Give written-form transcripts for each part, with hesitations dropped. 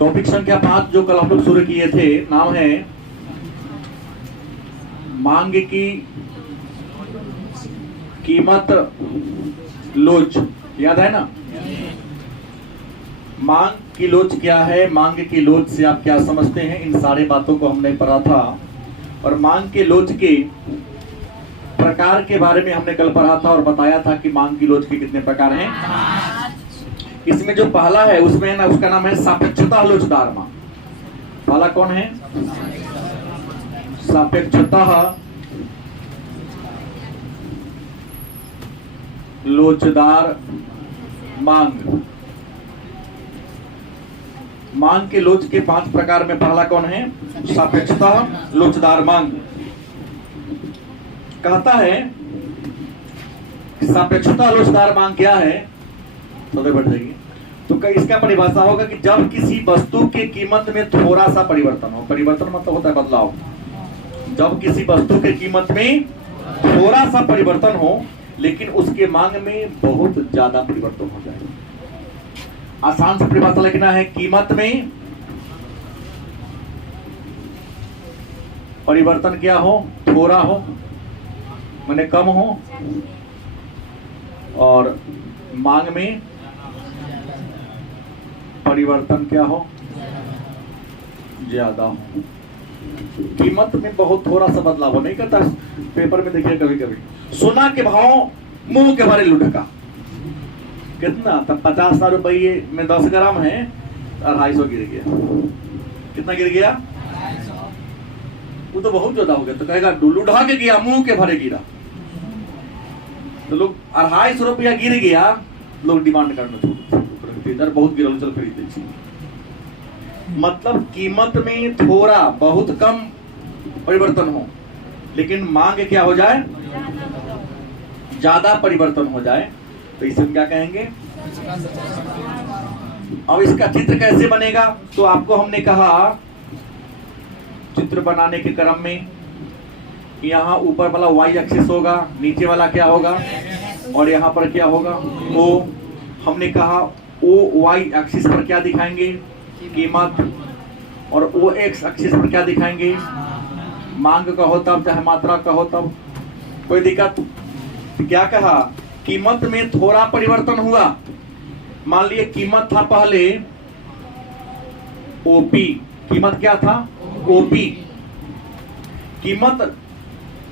Topic संख्या 5 जो कल हम लोग शुरू किए थे, नाम है मांग की कीमत लोच। याद है ना? मांग की लोच क्या है, मांग की लोच से आप क्या समझते हैं, इन सारे बातों को हमने पढ़ा था। और मांग के लोच के प्रकार के बारे में हमने कल पढ़ा था और बताया था कि मांग की लोच के कितने प्रकार हैं। इसमें जो पहला है उसमें ना, उसका नाम है सापेक्षता लोचदार मांग। पहला कौन है? सापेक्षता लोचदार मांग। मांग के लोच के 5 प्रकार में पहला कौन है? सापेक्षता लोचदार मांग। कहता है सापेक्षता लोचदार मांग क्या है, थोड़े बढ़ जाइए तो इसका परिभाषा होगा कि जब किसी वस्तु के कीमत में थोड़ा सा परिवर्तन हो। परिवर्तन मतलब होता है बदलाव। जब किसी वस्तु के कीमत में थोड़ा सा परिवर्तन हो लेकिन उसके मांग में बहुत ज्यादा परिवर्तन हो जाए। आसान से परिभाषा लिखना है, कीमत में परिवर्तन क्या हो? थोड़ा हो, माने कम हो, और मांग में परिवर्तन क्या हो? ज्यादा हो। कीमत में बहुत थोड़ा सा बदलाव हो। नहीं कहता पेपर में देखिए कभी कभी सोना के भाव मुंह के भरे लुढ़का। कितना? तब 50,000 रुपये में 10 ग्राम है, 250 गिर गया। कितना गिर गया? वो तो बहुत ज्यादा हो गया। तो कहेगा लुढ़ा के गया, मुंह के भरे गिरा। तो लोग 250 रुपया गिर गया, लोग डिमांड करना छोड़ इधर बहुत गिरल, चल खरीद लीजिए। मतलब कीमत में थोड़ा बहुत कम परिवर्तन हो लेकिन मांग क्या हो जाए? ज्यादा परिवर्तन हो जाए, तो इसे हम क्या कहेंगे? अब इसका चित्र कैसे बनेगा? तो आपको हमने कहा चित्र बनाने के क्रम में यहाँ ऊपर वाला y एक्सिस होगा, नीचे वाला क्या होगा, और यहाँ पर क्या होगा? ओ। हमने कहा ओ y एक्सिस पर क्या दिखाएंगे? कीमत। और ओ एक्स एक्सिस पर क्या दिखाएंगे? मांग का हो तब, चाहे मात्रा का हो तब। कोई दिक्कत? क्या कहा? कीमत में थोड़ा परिवर्तन हुआ। मान लिए कीमत था पहले ओपी। कीमत क्या था? ओपी। कीमत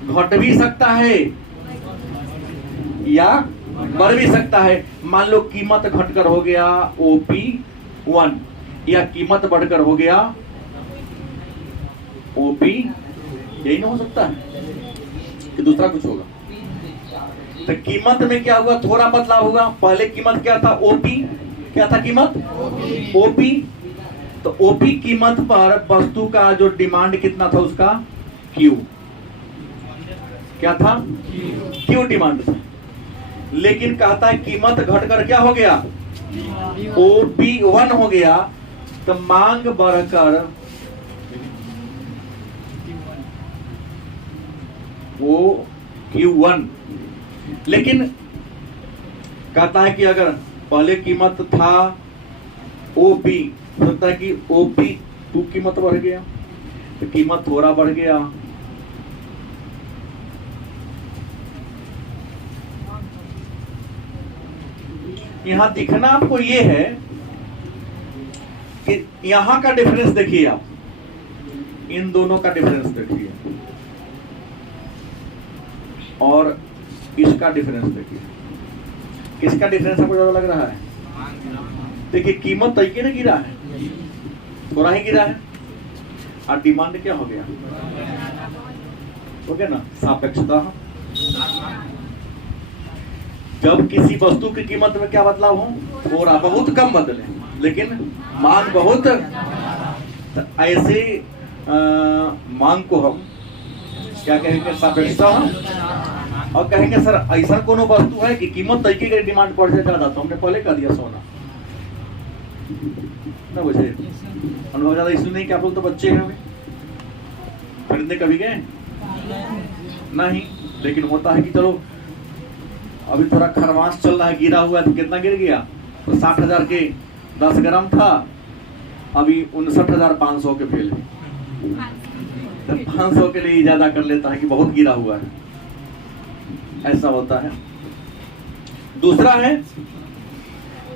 घट भी सकता है या बढ़ भी सकता है। मान लो कीमत घटकर हो गया ओपी 1 या कीमत बढ़कर हो गया ओपी, यही ना हो सकता है कि दूसरा कुछ होगा। तो कीमत में क्या हुआ? थोड़ा बदलाव हुआ। पहले कीमत क्या था? ओपी। क्या था कीमत? ओपी। तो ओपी कीमत पर वस्तु का जो डिमांड कितना था उसका? क्यू। क्या था? क्यू डिमांड था। लेकिन कहता है कीमत घटकर क्या हो गया? ओपी 1 हो गया। तो मांग बढ़कर वो Q1। लेकिन कहता है कि अगर पहले कीमत था ओपी, हो सकता है कि ओपी 2 कीमत बढ़ गया, तो कीमत थोड़ा बढ़ गया। यहां दिखना आपको ये है कि यहां का डिफरेंस देखिए आप, इन दोनों का डिफरेंस देखिए और इसका डिफरेंस देखिए। किसका डिफरेंस आपको ज्यादा लग रहा है? देखिए कीमत तरीके ने गिरा है, थोड़ा ही गिरा है, और डिमांड क्या हो गया? हो गया ना? सापेक्षता। जब किसी वस्तु की कीमत में क्या बदलाव हो? थोड़ा बहुत कम बदले लेकिन मांग बहुत, तो ऐसे मांग को हम क्या कहेंगे? सापेक्षता। और कहेंगे सर ऐसा कोनो वस्तु है कि कीमत तरीके की डिमांड बढ़ ज्यादा, तो हमने पहले कह दिया सोना ना। बुझे अनुभव ज्यादा इसलिए नहीं कि आप लोग तो बच्चे हैं, हमें खरीदने कभी गए नहीं, लेकिन होता है कि चलो अभी थोड़ा खरमास चल रहा है, गिरा हुआ है, तो कितना गिर गया? तो 60,000 के 10 ग्राम था, अभी 59,500 के फेल है, तो 500 के लिए ज्यादा कर लेता है कि बहुत गिरा हुआ है, ऐसा होता है। दूसरा है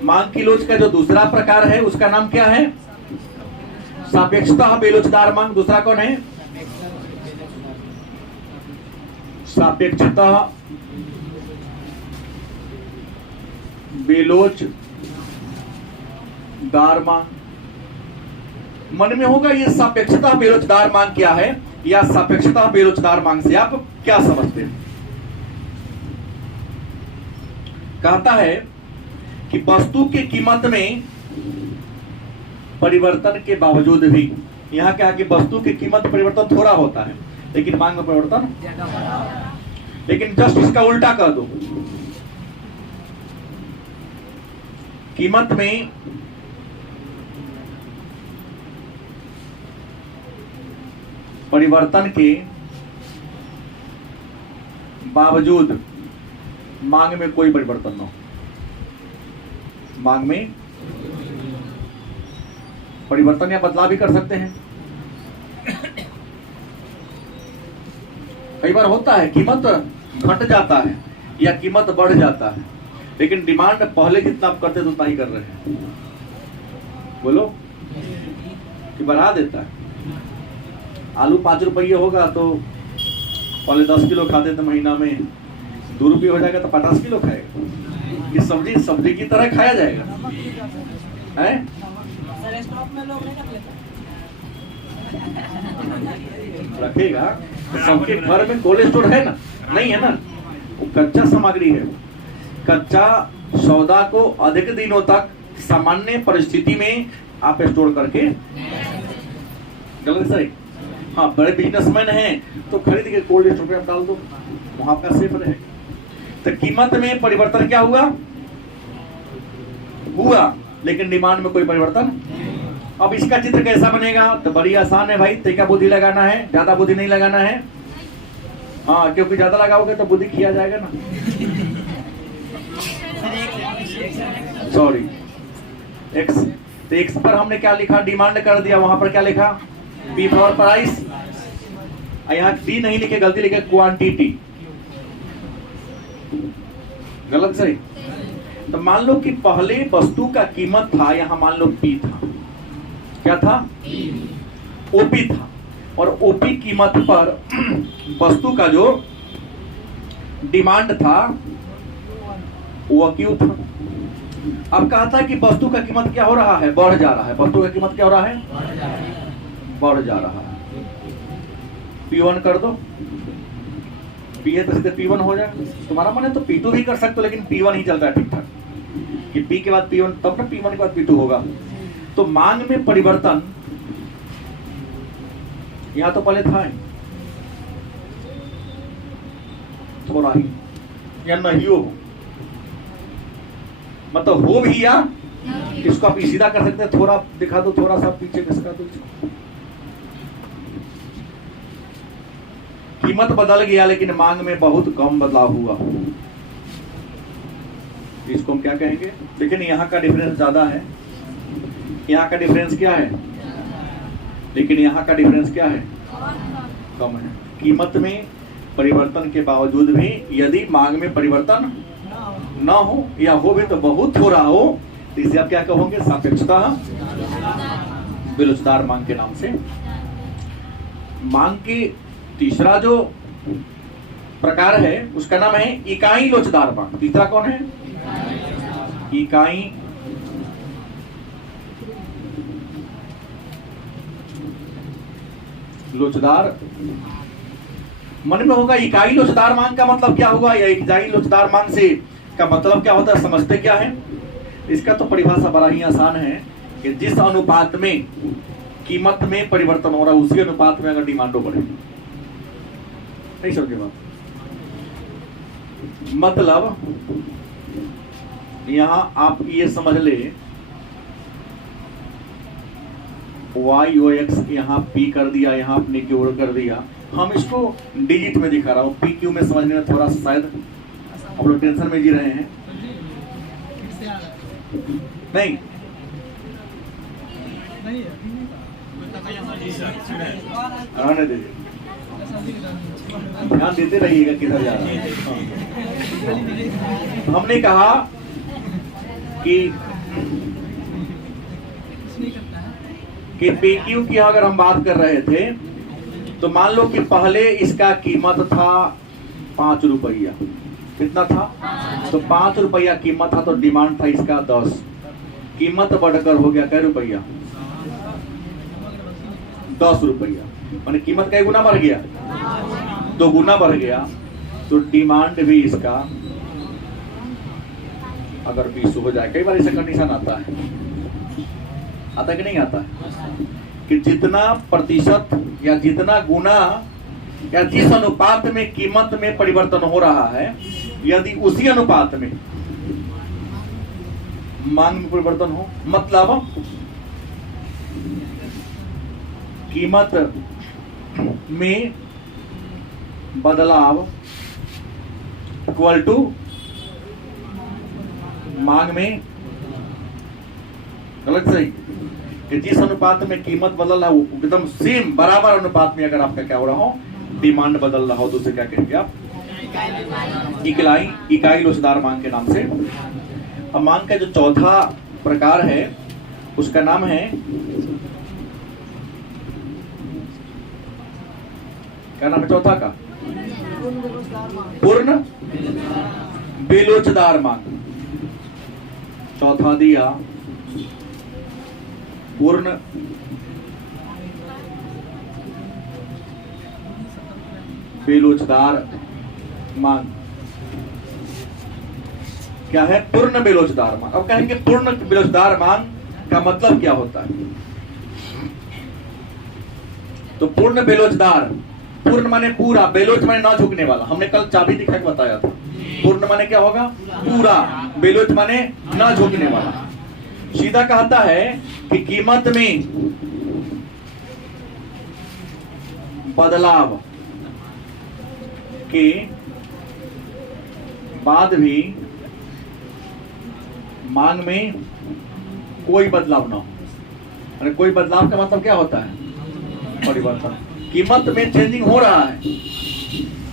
मांग की लोच का जो दूसरा प्रकार है उसका नाम क्या है? सापेक्षतः बेलोचदार मांग। दूसरा कौन है? सापेक्षतः बेलोचदार मांग। मन में होगा ये सापेक्षतः बेलोचदार मांग क्या है, या सापेक्षतः बेलोचदार मांग से आप क्या समझते हैं? कहता है कि वस्तु की कीमत में परिवर्तन के बावजूद भी, यहां क्या है कि वस्तु की कीमत परिवर्तन थोड़ा होता है लेकिन मांग में परिवर्तन ज्यादा होता है। लेकिन जस्ट इसका उल्टा कर दो, कीमत में परिवर्तन के बावजूद मांग में कोई परिवर्तन न हो, मांग में परिवर्तन या बदलाव भी कर सकते हैं। कई बार होता है कीमत घट जाता है या कीमत बढ़ जाता है, लेकिन डिमांड पहले जितना आप करते थे उतना ही कर रहे हैं। बोलो कि बढ़ा देता है। आलू 5 रुपये होगा तो पहले 10 किलो खाते थे, महीना में 2 रुपये हो जाएगा तो 50 किलो खाएगा। ये सब्जी की तरह खाया जाएगा है? रखेगा सबके घर में कोल्ड स्टोर है ना? नहीं है ना, वो कच्चा सामग्री है। कच्चा सौदा को अधिक दिनों तक सामान्य परिस्थिति में आप स्टोर करके, गलत सही? हाँ, बड़े बिजनेसमैन हैं तो खरीद के कोल्ड स्टोर पे आप डाल दो, वहां का सेफ रहेगा। तो कीमत में परिवर्तन क्या हुआ? लेकिन डिमांड में कोई परिवर्तन। अब इसका चित्र कैसा बनेगा? तो बड़ी आसान है भाई, तरीका बुद्धि लगाना है, ज्यादा बुद्धि नहीं लगाना है। हाँ, क्योंकि ज्यादा लगाओगे तो बुद्धि खिया जाएगा ना। सॉरी, एक्स, तो एक्स पर हमने क्या लिखा? डिमांड कर दिया। वहां पर क्या लिखा? P for price. यहाँ डी नहीं लिखे, गलती लिखे क्वांटिटी, गलत सही? तो मान लो कि पहले वस्तु का कीमत था, यहां मान लो पी था। क्या था? ओपी था। और ओपी कीमत पर वस्तु का जो डिमांड था वो क्यू था। अब कहा था कि वस्तु का कीमत क्या हो रहा है? बढ़ जा रहा है। वस्तु का कीमत क्या हो रहा है? बढ़ जा रहा है। P1 कर दो, P है तो सीधे P1 हो जाए। तुम्हारा मन है तो P2 भी कर सकते हो, लेकिन P1 ही चलता है ठीक ठाक, कि P के बाद P1, तब ना P1 के बाद P2 होगा। तो मांग में परिवर्तन यहां तो पहले था थोड़ा ही, या नहीं हो, मतलब हो भी या इसको आप सीधा कर सकते हैं। थोड़ा दिखा दो, थोड़ा सा पीछे खिसका दो। कीमत बदल गया लेकिन मांग में बहुत कम बदलाव हुआ। इसको हम क्या कहेंगे? लेकिन यहाँ का डिफरेंस ज्यादा है। यहाँ का डिफरेंस क्या है? लेकिन यहाँ का डिफरेंस क्या है? कम है। कीमत में परिवर्तन के बावजूद भी यदि मांग में परिवर्तन ना हो या हो भी तो बहुत थोड़ा हो, तो इसे आप क्या कहोगे? सापेक्षता बेलोचदार मांग के नाम से। मांग की तीसरा जो प्रकार है उसका नाम है इकाई लोचदार मांग। तीसरा कौन है? इकाई लोचदार। मन में होगा इकाई लोचदार मांग का मतलब क्या होगा, या इकाई लोचदार मांग से का मतलब क्या होता है? समझते क्या है? इसका तो परिभाषा बड़ा ही आसान है कि जिस अनुपात में कीमत में परिवर्तन हो रहा है उसी अनुपात में अगर डिमांडो बढ़े। नहीं समझे बात? मतलब यहां आप ये समझ ले, वाई ओ एक्स यहाँ पी कर दिया, यहाँ अपने क्यू कर दिया। हम इसको डिजिट में दिखा रहा हूँ, पी क्यू में समझने में थोड़ा सा शायद हम लोग टेंशन में जी रहे हैं। नहीं आने दीजिए, ध्यान देते रहिएगा किधर जा रहा है। हमने कहा कि PQ की अगर हम बात कर रहे थे तो मान लो कि पहले इसका कीमत था 5 रुपया। कितना था? तो 5 रुपया कीमत था, तो डिमांड था इसका 10। कीमत बढ़कर हो गया कै रुपया? 10 रुपया। माने कीमत कै गुना बढ़ गया? 2 गुना बढ़ गया। तो डिमांड भी इसका अगर 20 हो जाए, कई बार ऐसा कंडीशन आता है कि नहीं आता है कि जितना प्रतिशत या जितना गुना या जिस अनुपात में कीमत में परिवर्तन हो रहा है, यदि उसी अनुपात में मांग में परिवर्तन हो, मतलब कीमत में बदलाव इक्वल टू मांग में, गलत सही, कि जिस अनुपात में कीमत बदल रहा है एकदम सेम बराबर अनुपात में अगर आपका क्या हो रहा हो, डिमांड बदल रहा हो, तो उसे क्या कहेंगे आप? इकाई लोचदार मांग के नाम से। अब मांग का जो चौथा प्रकार है उसका नाम है, क्या नाम है चौथा का? पूर्ण बेलोचदार मांग। चौथा दिया पूर्ण बेलोचदार मांग। क्या है? पूर्ण बेलोचदार मांग। अब कहेंगे पूर्ण बेलोचदार मांग का मतलब क्या होता है? तो पूर्ण बेलोचदार, पूर्ण माने पूरा, बेलोच माने ना झुकने वाला। हमने कल चाबी दिखा के बताया था। पूर्ण माने क्या होगा? पूरा। बेलोच माने ना झुकने वाला। सीधा कहता है कि कीमत में बदलाव के बाद भी मांग में कोई बदलाव ना हो। अरे कोई बदलाव का मतलब क्या होता है? परिवर्तन। कीमत में चेंजिंग हो रहा है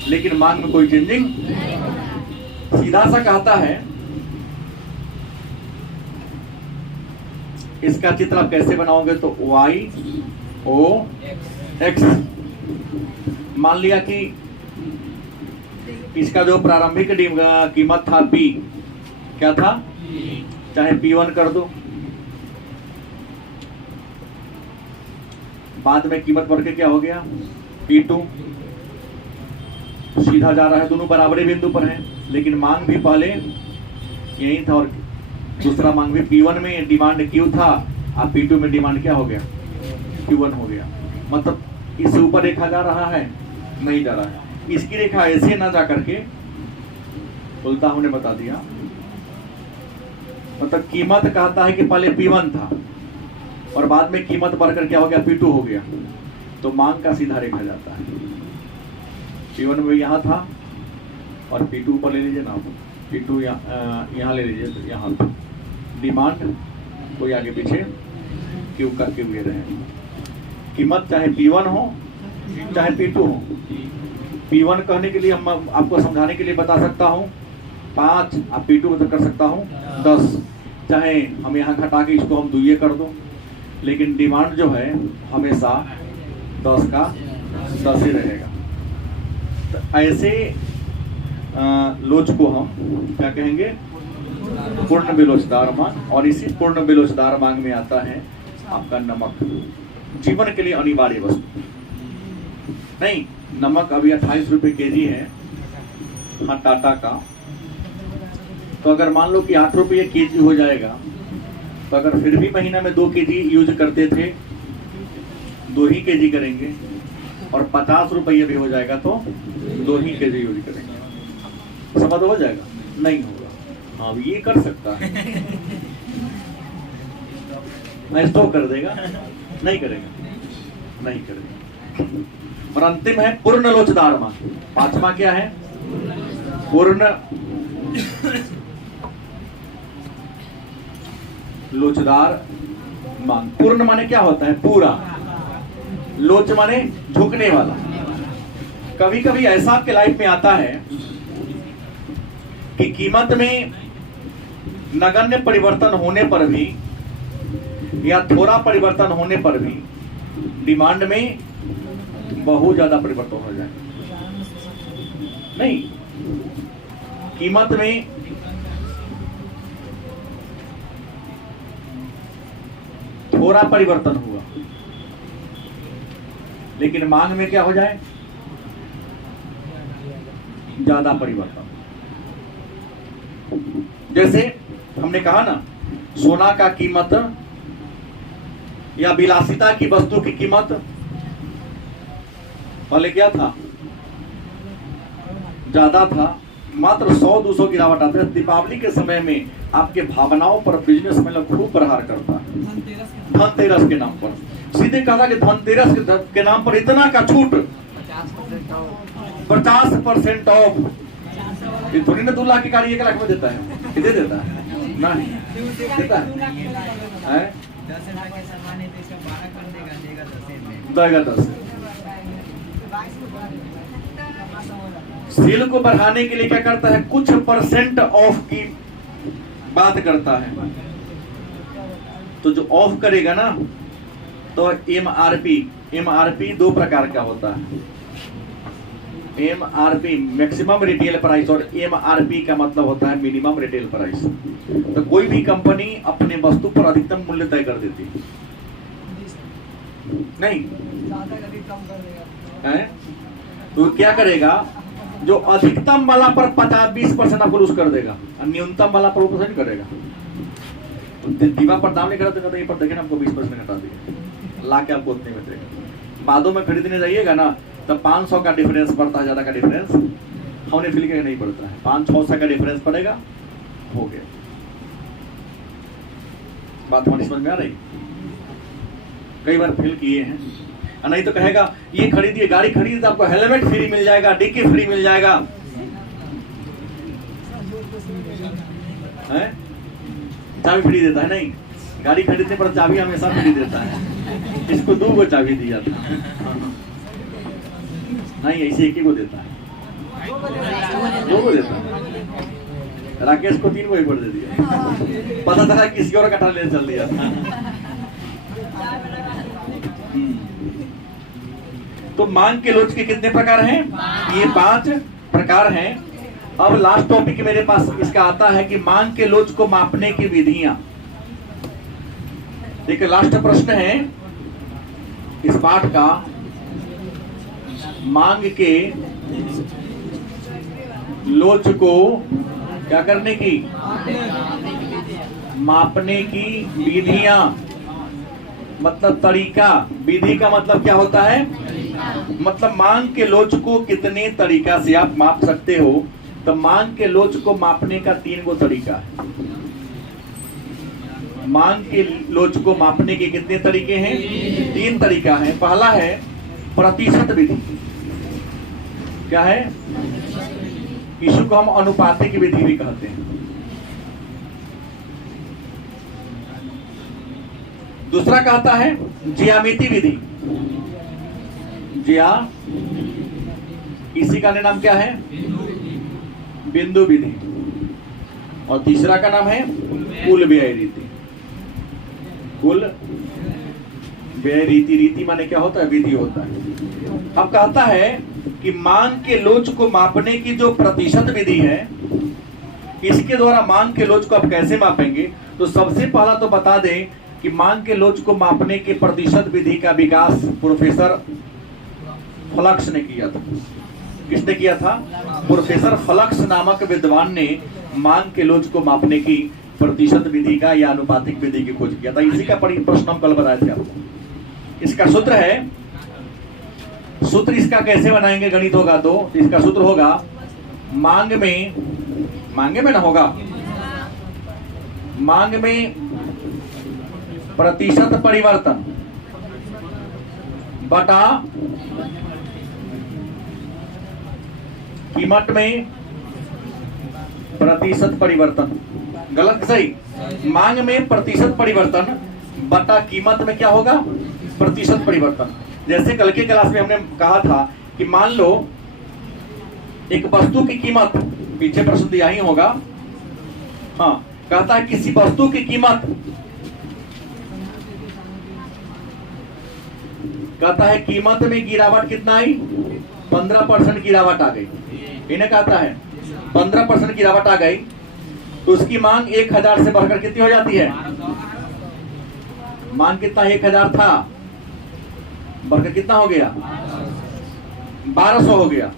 लेकिन मांग में कोई चेंजिंग। सीधा सा कहता है, इसका चित्र आप कैसे बनाओगे? तो YOX। मान लिया कि इसका जो प्रारंभिक कीमत था P, क्या था? चाहे P1 कर दो, बाद में कीमत बढ़ के क्या हो गया? P2। सीधा जा रहा है, दोनों बराबरी बिंदु पर हैं, लेकिन मांग भी पहले यही था और दूसरा मांग भी P1 में डिमांड Q था, अब P2 में डिमांड क्या हो गया? Q1 हो गया। मतलब इससे ऊपर रेखा जा रहा है? नहीं जा रहा है। इसकी रेखा ऐसे ना जा करके उल्टा हमने बता दिया। मतलब कीमत कहता है कि पहले P1 था और बाद में कीमत बढ़कर क्या हो गया? P2 हो गया। तो मांग का सीधा रेखा जाता है। P1 में यहाँ था और P2 ऊपर ले लीजिए ना, P2 यहाँ ले लीजिए, तो यहाँ डिमांड कोई आगे पीछे क्यों करके हुए रहे। कीमत चाहे P1 हो चाहे P2 हो। P1 कहने के लिए हम आपको समझाने के लिए बता सकता हूँ 5, आप P2 मतलब कर सकता हूँ 10। चाहे हम यहाँ घटा के इसको हम 2 कर दो, लेकिन डिमांड जो है हमेशा 10 का 10 ही रहेगा। तो ऐसे लोच को हम क्या कहेंगे? पूर्ण बेलोचदार मांग। और इसी पूर्ण बेलोचदार मांग में आता है आपका नमक, जीवन के लिए अनिवार्य वस्तु। नहीं, नमक अभी 28 रुपए केजी है, हाँ टाटा का। तो अगर मान लो कि 8 रुपये केजी हो जाएगा, तो अगर फिर भी महीना में 2 केजी यूज करते थे, 2 ही केजी करेंगे, और 50 रुपये भी हो जाएगा तो 2 ही केजी यूज करेंगे। समझ हो जाएगा? नहीं होगा। हाँ, ये कर सकता है, नहीं स्टॉप कर देगा, नहीं करेगा, नहीं करेगा। और अंतिम है पूर्ण लोचदार मांग। 5वां क्या है? पूर्ण लोचदार मांग। पूर्ण माने क्या होता है? पूरा। लोच माने झुकने वाला। कभी कभी ऐसा आपके लाइफ में आता है कि कीमत में नगण्य परिवर्तन होने पर भी या थोड़ा परिवर्तन होने पर भी डिमांड में बहुत ज्यादा परिवर्तन हो जाए। नहीं, कीमत में थोड़ा परिवर्तन हुआ लेकिन मांग में क्या हो जाए? ज्यादा परिवर्तन। जैसे हमने कहा ना, सोना का कीमत या विलासिता की वस्तु की कीमत पहले क्या था? ज्यादा था, मात्र 100-200 गिरावट आती है। दीपावली के समय में आपके भावनाओं पर बिजनेस में लोग खूब प्रहार करता है। धनतेरस के नाम पर सीधे कहा कि धनतेरस के नाम पर इतना का छूट, 50% ऑफ। ये थोड़ी ना 2 लाख की गाड़ी 1 लाख में देता है, कितने देता है? नहीं देता है, देगा 10। सेल को बढ़ाने के लिए क्या करता है? कुछ % ऑफ की बात करता है। तो जो ऑफ करेगा ना, तो एमआरपी 2 प्रकार का होता है। एमआरपी मैक्सिमम रिटेल प्राइस और एमआरपी का मतलब होता है मिनिमम रिटेल प्राइस। तो कोई भी कंपनी अपने वस्तु पर अधिकतम मूल्य तय कर देती नहीं है, तो क्या करेगा? जो अधिकतम वाला पर 50-20% आपको लूज कर देगा और न्यूनतम वाला पर 2% करेगा। तो दीवा पर दाम नहीं करा देगा, तो ये पर देखे ना आपको 20% घटा देगा, ला के आपको उतने में देगा। बादों में खरीदने जाइएगा ना, तब 500 का डिफरेंस पड़ता है, ज्यादा का डिफरेंस हमने फिल के नहीं पड़ता है। 500-600 का डिफरेंस पड़ेगा, हो गया। बात हमारी समझ में आ रही? कई बार फिल किए हैं। नहीं तो कहेगा ये खरीदिए, गाड़ी खरीदिए तो आपको हेलमेट फ्री मिल जाएगा, डिक्की फ्री मिल जाएगा, है? चाबी फ्री देता है? नहीं, गाड़ी खरीदने पर चाबी हमेशा फ्री देता है। इसको 2 को चाबी दिया था, नहीं ऐसे 1 ही को देता है, 2 को देता है। राकेश को 3 को 1 दे दिया, पता था किसी और कटा ले चल दिया था। तो मांग के लोच के कितने प्रकार हैं? ये 5 प्रकार हैं। अब लास्ट टॉपिक मेरे पास इसका आता है कि मांग के लोच को मापने की विधियां। देखिए, लास्ट प्रश्न है इस पाठ का, मांग के लोच को क्या करने की? मापने की विधियां, मतलब तरीका। विधि का मतलब क्या होता है? मतलब मांग के लोच को कितने तरीका से आप माप सकते हो। तो मांग के लोच को मापने का 3 गो तरीका है। मांग के लोच को मापने के कितने तरीके हैं? 3 तरीका है। पहला है प्रतिशत विधि। क्या है? इसी को हम अनुपातिक विधि भी कहते हैं। दूसरा कहता है ज्यामिति विधि। इसी का नाम क्या है? बिंदु विधि। और तीसरा का नाम है कुल व्यय रीति। कुल व्यय रीति, रीति माने क्या होता है? विधि होता है। अब कहता है कि मांग के लोच को मापने की जो प्रतिशत विधि है, इसके द्वारा मांग के लोच को आप कैसे मापेंगे? तो सबसे पहला तो बता दें कि मांग के लोच को मापने के प्रतिशत विधि का विकास प्रोफेसर फ्लक्स ने किया था। किसने किया था? प्रोफेसर फ्लक्स नामक विद्वान ने मांग के लोच को मापने की प्रतिशत विधि का या अनुपातिक विधि की खोज किया था। इसी का प्रश्न हम कल बताए थे आपको। इसका सूत्र है, सूत्र इसका कैसे बनाएंगे? गणित होगा तो इसका सूत्र होगा मांग में ना होगा, मांग में प्रतिशत परिवर्तन बटा कीमत में प्रतिशत परिवर्तन। गलत सही? मांग में प्रतिशत परिवर्तन बटा कीमत में क्या होगा, प्रतिशत परिवर्तन। जैसे कल के क्लास में हमने कहा था कि मान लो एक वस्तु की कीमत, पीछे प्रश्न दिया ही होगा, हाँ, कहता है किसी वस्तु की कीमत, कहता है कीमत में गिरावट कितना आई, 15% गिरावट आ गई। इन्हें कहता है 15% गिरावट आ गई, तो उसकी मांग 1000 से बढ़कर कितनी हो जाती है, मांग कितना 1000 था, बढ़कर कितना हो गया, 1200 हो गया।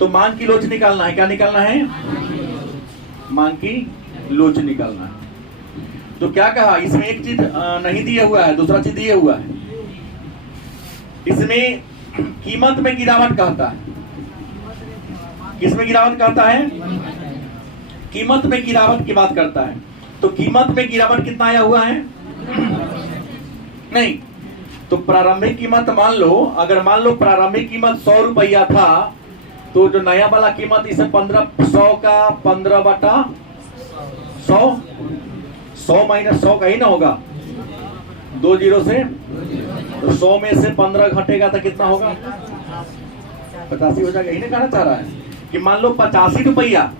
तो मांग की लोच निकालना है, क्या निकालना है, मांग की लोच निकालना है। तो क्या कहा, इसमें एक चीज नहीं दिया हुआ है, दूसरा चीज दिया हुआ है। इसमें कीमत में गिरावट कहता है, किसमें गिरावट कहता है, कीमत में गिरावट की बात करता है। तो कीमत में गिरावट कितना आया हुआ है, नहीं, तो प्रारंभिक कीमत मान लो, अगर मान लो प्रारंभिक कीमत 100 रुपया था, तो जो नया वाला कीमत इसे 1500 का 15 बटा 100, 100 माइनस 100 का ही ना होगा, 2 जीरो से, तो 100 में से 15 घटेगा तो कितना होगा, 85 हो जाएगा। इन्हें कहना चाह रहा है कि मान लो 85 रुपया,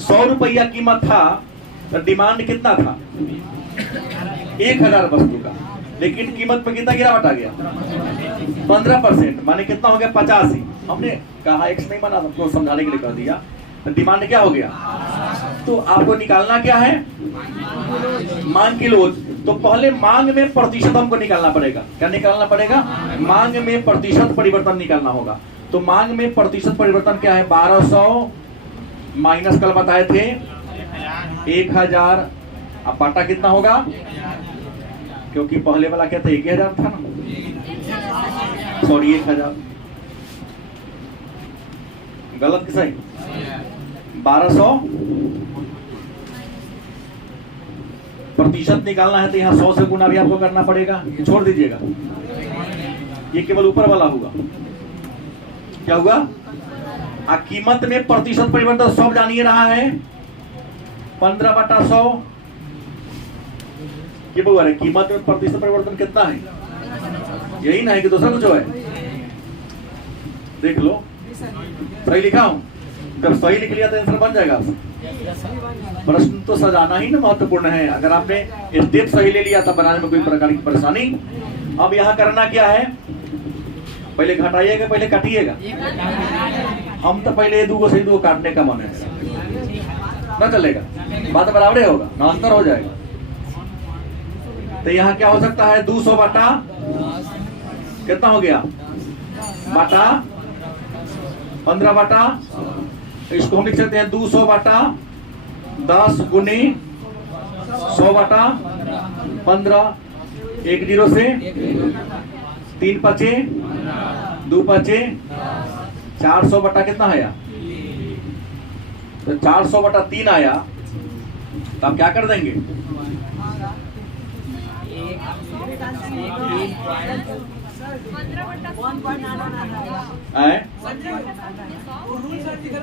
100 रुपया कीमत था, तो डिमांड कितना था, 1000 वस्तु का, लेकिन कीमत में कितना गिरावट आ गया, 15%, माने कितना हो गया, 85। हमने कहा एक्स नहीं बना, हमको समझाने के लिए कर दिया, तो डिमांड क्या हो गया। तो आपको निकालना क्या है, मांग की लोच। तो पहले मांग में प्रतिशत हमको निकालना पड़ेगा, क्या निकालना पड़ेगा, मांग में प्रतिशत परिवर्तन निकालना होगा। तो मांग में प्रतिशत परिवर्तन क्या है, 1200 माइनस कल बताए थे 1000, अब बटा कितना होगा, क्योंकि पहले वाला क्या था, 1000 था ना, सॉरी 1000, गलत कि सही, 1200 प्रतिशत निकालना है, तो यहाँ 100 से गुना भी आपको करना पड़ेगा, ये छोड़ दीजिएगा, ये केवल ऊपर वाला हुआ। क्या हुआ, कीमत में प्रतिशत परिवर्तन सब जानिए रहा है, 15 बटा 100, ये बोल रहे कीमत में प्रतिशत परिवर्तन कितना है, यही ना है कि दूसरा कुछ है, देख लो, सही लिखा हूं, जब सही लिख लिया तो आंसर बन जाएगा। प्रश्न तो सजाना ही ना महत्वपूर्ण है, अगर आपने स्टेप सही ले लिया तब बनाने में कोई प्रकार की परेशानी। अब यहाँ करना क्या है, पहले घटाइएगा पहले काटिएगा, हम तो पहले 2 से 2 काटने का मन है ना, चलेगा, बात बराबर होगा ना, अंतर हो जाएगा। तो यहाँ क्या हो सकता है, 200 बटा कितना हो गया, बटा 15 बटा, इसको हम लिख सकते हैं 200 बटा 10 गुने 100 बटा 15, 1 जीरो से 3 पचे 2 पचे 400 बटा कितना आया, तो 400 बटा 3 आया, तो आप क्या कर देंगे,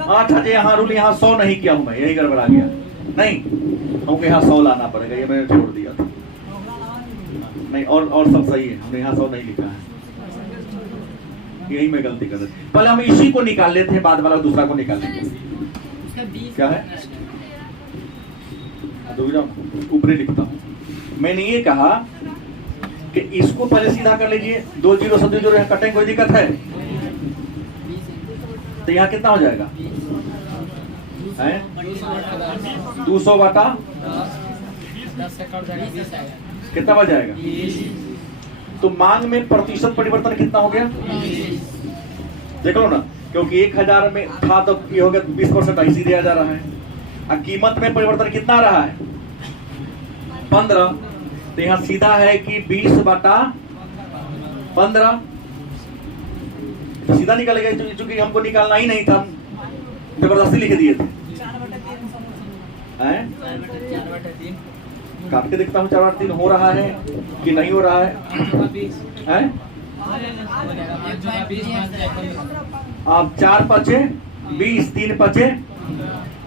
अच्छा जी, यहाँ रूल यहाँ 100 नहीं किया हूं मैं, यही गड़बड़ा गया, नहीं हमको यहाँ 100 लाना पड़ेगा, ये मैंने छोड़ दिया था, नहीं और सब सही है, हमने यहाँ 100 नहीं लिखा है, यही मैं गलती कर दी। पहले हम इसी को निकाल लेते हैं, बाद वाला दूसरा को निकाल लेंगे। क्या है, ऊपरी लिखता हूँ, मैंने ये कहा कि इसको पहले सीधा कर लीजिए, 2 जीरो से 2 जीरो यहाँ कटेंगे, कोई दिक्कत है, तो यहाँ कितना हो जाएगा, 200 बटा कितना बच जाएगा, तो मांग में प्रतिशत परिवर्तन कितना हो गया, देख लो ना, क्योंकि 1000 में था तो ये हो गया 20%, ऐसी दिया जा रहा है। अब कीमत में परिवर्तन कितना आ रहा है, 15, तो यहाँ सीधा है कि 20 बटा 15, सीधा निकल गया, चूंकि हमको निकालना ही नहीं था, जबरदस्ती लिख दिए थे। काट के देखता हूँ 4/3 हो रहा है कि नहीं हो रहा है, अब 4 पचे 20, 3 पचे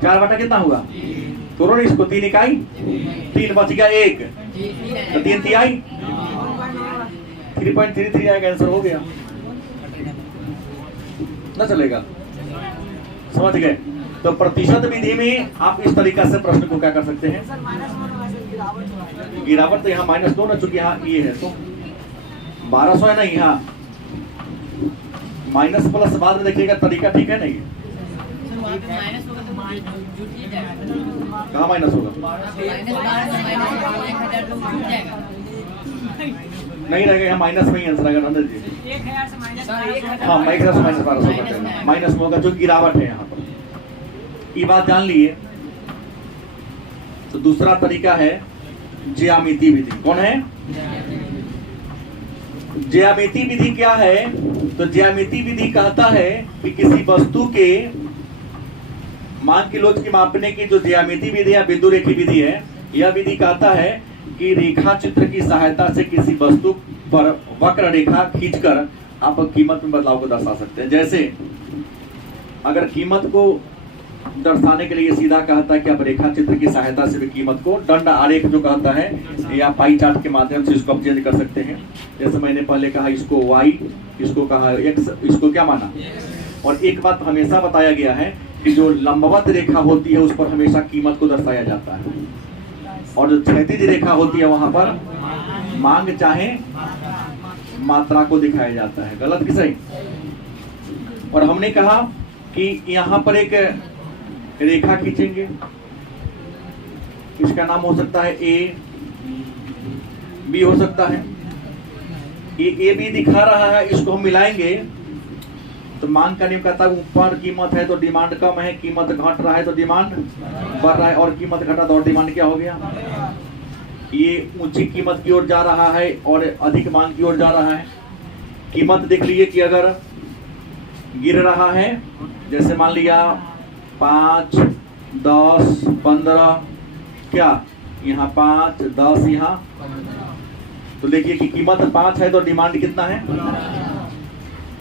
4 बटा कितना हुआ, तोड़ो इसको, 3 इकाई 3 बच गया 1, तो 3 तिहाई 3.33 आएगा, आंसर हो गया ना, चलेगा। समझ गए? तो प्रतिशत विधि में आप इस तरीका से प्रश्न को क्या कर सकते हैं, गिरावट। तो यहाँ -2 ना, चूंकि यहाँ ये है तो 1200 है ना, यहाँ माइनस प्लस बाद में देखिएगा, तरीका ठीक है नहीं? कहाँ माइनस होगा? नहीं रहेगा, यहाँ माइनस में ही आंसर आएगा नंदन जी। हाँ, -1200 -1200 माइनस में होगा, जो गिरावट है यहाँ पर। ये बात जान लिए। तो दूसरा तरीका है ज्यामिति विधि। कौन है? ज्यामिति विधि क्या है? तो ज्यामिति विधि कहता है कि किसी वस्तु के मान की लोच की मापने की जो ज्यामिति विधि या बिंदु रेखी विधि है, यह विधि कहता है कि रेखा चित्र की सहायता से किसी वस्तु पर वक्र रेखा खींचकर आप कीमत में बदलाव को दर्शा सकते हैं। जैसे अगर कीमत को दर्शाने के लिए सीधा कहता है कि आप रेखा चित्र की सहायता से भी कीमत को, दंड आरेख जो कहता है, या पाई चार्ट के माध्यम से इसको आप चेंज कर सकते हैं। जैसे मैंने पहले कहा इसको y, इसको कहा x, इसको क्या माना। और एक बात हमेशा बताया गया है कि जो लंबवत रेखा होती है उस पर हमेशा कीमत को दर्शाया जाता है, और जो क्षैतिज रेखा होती है वहां पर मांग चाहे मात्रा को दिखाया जाता है। गलत कि सही? और हमने कहा कि यहाँ पर एक रेखा खींचेंगे, इसका नाम हो सकता है ए, बी हो सकता है। ए बी दिखा रहा है, इसको हम मिलाएंगे तो मांग का नियम कहता है ऊपर कीमत है तो डिमांड कम है, कीमत घट रहा है तो डिमांड बढ़ रहा है, और कीमत घटा तो और डिमांड क्या हो गया? ये ऊंची कीमत की ओर जा रहा है और अधिक मांग की ओर जा रहा है। कीमत देख लीजिए कि अगर गिर रहा है, जैसे मान लिया 5, 10, 15, क्या यहाँ 5, 10, यहाँ तो देखिए कि कीमत 5 है तो डिमांड कितना है?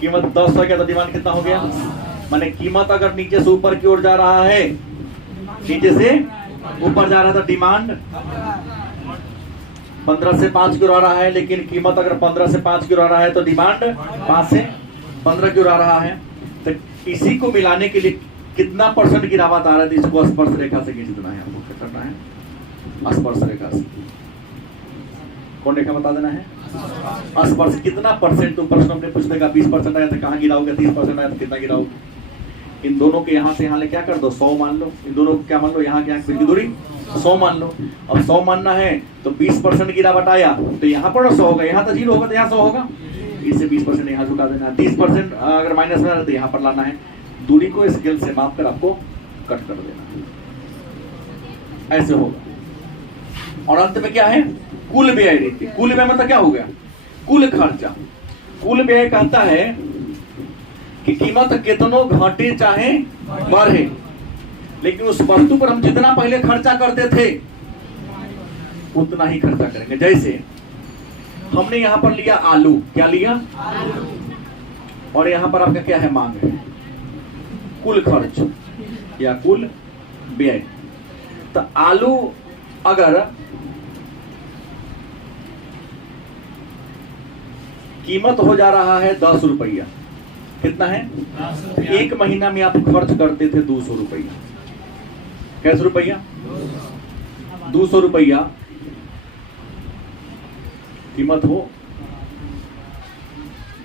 कीमत 10 हो गया तो डिमांड कितना हो गया? माने कीमत अगर नीचे से ऊपर की ओर जा रहा है, नीचे से ऊपर जा रहा है तो डिमांड 15 से 5 की ओर आ रहा है, लेकिन कीमत अगर 15 से 5 की ओर आ रहा है तो डिमांड 5 से 15 की ओर आ रहा है। तो इसी को मिलाने के लिए कितना % गिरावट आ रहा है, तो इसको स्पर्श रेखा से खींच देना है। आपको क्या करना है? स्पर्श रेखा से। कौन रेखा बता देना है? स्पर्श। कितना %? तो प्रश्न हमने पूछ देगा 20% आया तो कहाँ गिराओगे, 30% आया तो कितना गिराओगे। इन दोनों के यहाँ से यहाँ ले क्या कर दो, 100 मान लो। इन दोनों को क्या मान लो, यहाँ के यहाँ की दूरी 100 मान लो। अब 100 मानना है तो 20% गिरावट आया तो यहाँ पर 100 होगा, यहाँ तो 0 होगा तो यहाँ 100 होगा, इसे 20% यहाँ झुका देना है। 30% अगर माइनस में आ रहा तो यहाँ पर लाना है। दूरी को स्केल से माप कर आपको कट कर देना, ऐसे होगा। और अंत में क्या है? कुल व्यय रीति। कुल व्यय मतलब क्या हो गया? कुल खर्चा। कुल व्यय कहता है कि कीमत कितनों घटे चाहे बढ़े, लेकिन उस वस्तु पर हम जितना पहले खर्चा करते थे उतना ही खर्चा करेंगे। जैसे हमने यहाँ पर लिया आलू, क्या लिया? और यहाँ पर आपका क्या है? मांग है। कुल खर्च या कुल व्यय। तो आलू अगर कीमत हो जा रहा है 10 रुपया, कितना है? एक महीना में आप खर्च करते थे 200 रुपया। कैसे रुपया? 200 रुपया कीमत हो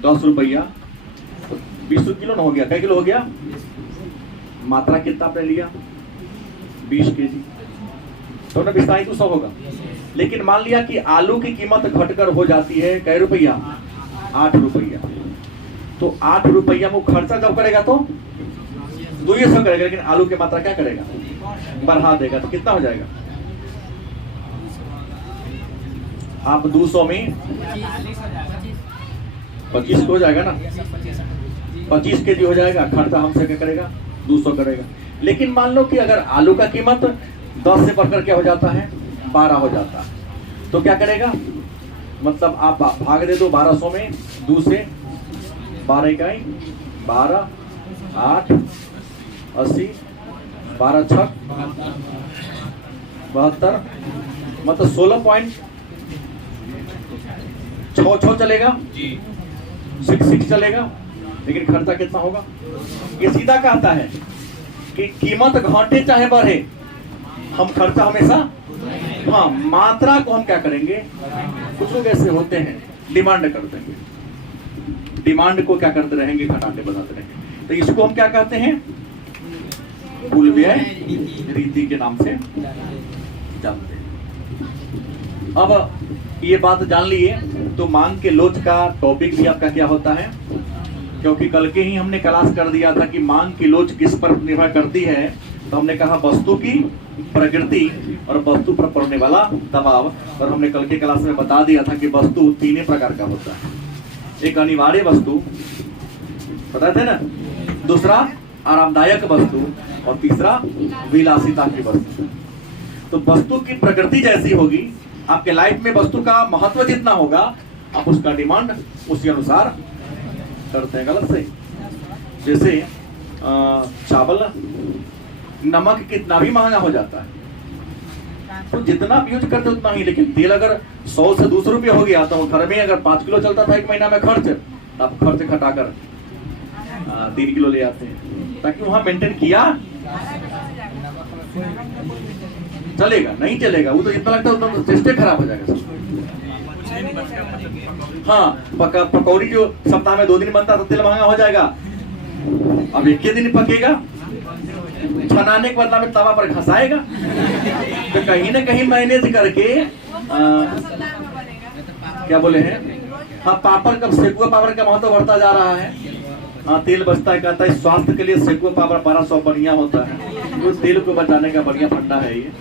10 रुपया, तो 20 किलो ना हो गया? क्या किलो हो गया? मात्रा कितना आपने लिया? 20 केजी, तो ना 27 तो 100 होगा। लेकिन मान लिया कि आलू की कीमत घटकर हो जाती है कै रुपया? 8 रुपया। तो 8 रुपया में खर्चा जब करेगा तो 200 करेगा, लेकिन आलू की मात्रा क्या करेगा? बढ़ा देगा। तो कितना हो जाएगा? आप 200 में 25 हो जाएगा ना, 25 केजी हो जाएगा। खर्चा हमसे क्या करेगा? 200 करेगा। लेकिन मान लो कि अगर आलू का कीमत 10 से बढ़कर क्या हो जाता है? 12 हो जाता है, तो क्या करेगा? मतलब आप भाग दे दो 1200 में 2 से 12 इकाई 12, 8, 80, 12 6 72, मतलब 6 चलेगा, जी 6 चलेगा, लेकिन खर्चा कितना होगा? ये सीधा कहता है कि कीमत घटे चाहे बढ़े, हम खर्चा हमेशा, हाँ, मात्रा को हम क्या करेंगे? कुछ लोग ऐसे होते हैं डिमांड कर देंगे, डिमांड को क्या करते रहेंगे? घटाते बढ़ाते रहेंगे। तो इसको हम क्या कहते हैं? कुल व्यय रीति के नाम से जानते हैं। अब ये बात जान लिए तो मांग के लोच का टॉपिक भी आपका क्या होता है, क्योंकि कल के ही हमने क्लास कर दिया था कि मांग की लोच किस पर निर्भर करती है। तो हमने कहा वस्तु की प्रकृति और वस्तु पर पड़ने वाला दबाव, और हमने कल के क्लास में बता दिया था कि वस्तु 3 प्रकार का होता है। एक अनिवार्य वस्तु, पता थे ना, दूसरा आरामदायक वस्तु, और तीसरा विलासिता की वस्तु। तो वस्तु की प्रकृति जैसी होगी, आपके लाइफ में वस्तु का महत्व जितना होगा, आप उसका डिमांड उसी अनुसार करते हैं। गलत सही? जैसे चावल, नमक कितना भी महंगा हो जाता है तो जितना भी यूज करते उतना ही, लेकिन तेल अगर 100 से 200 रुपये हो गया तो घर में अगर 5 किलो चलता था 1 महीना में खर्च, तो आप खर्च घटाकर 3 किलो ले आते हैं, ताकि वहां मेंटेन किया चलेगा, नहीं चलेगा वो तो इतना लगता है उतना तो टेस्टे खराब हो जाएगा। हाँ, पकौड़ी जो सप्ताह में 2 दिन बनता तो तेल महंगा हो जाएगा, अब 1 दिन पकेगा, बनाने के बदला में तवा पर घसाएगा, तो कहीं ना कहीं मैनेज करके क्या बोले हैं, हाँ, पापड़ का, सेकुआ पापड़ का महत्व बढ़ता जा रहा है। हाँ, तेल बचता है, कहता है स्वास्थ्य के लिए सेकुआ पापड़ 1200 बढ़िया होता है, तो तेल को बचाने का बढ़िया फंडा है ये।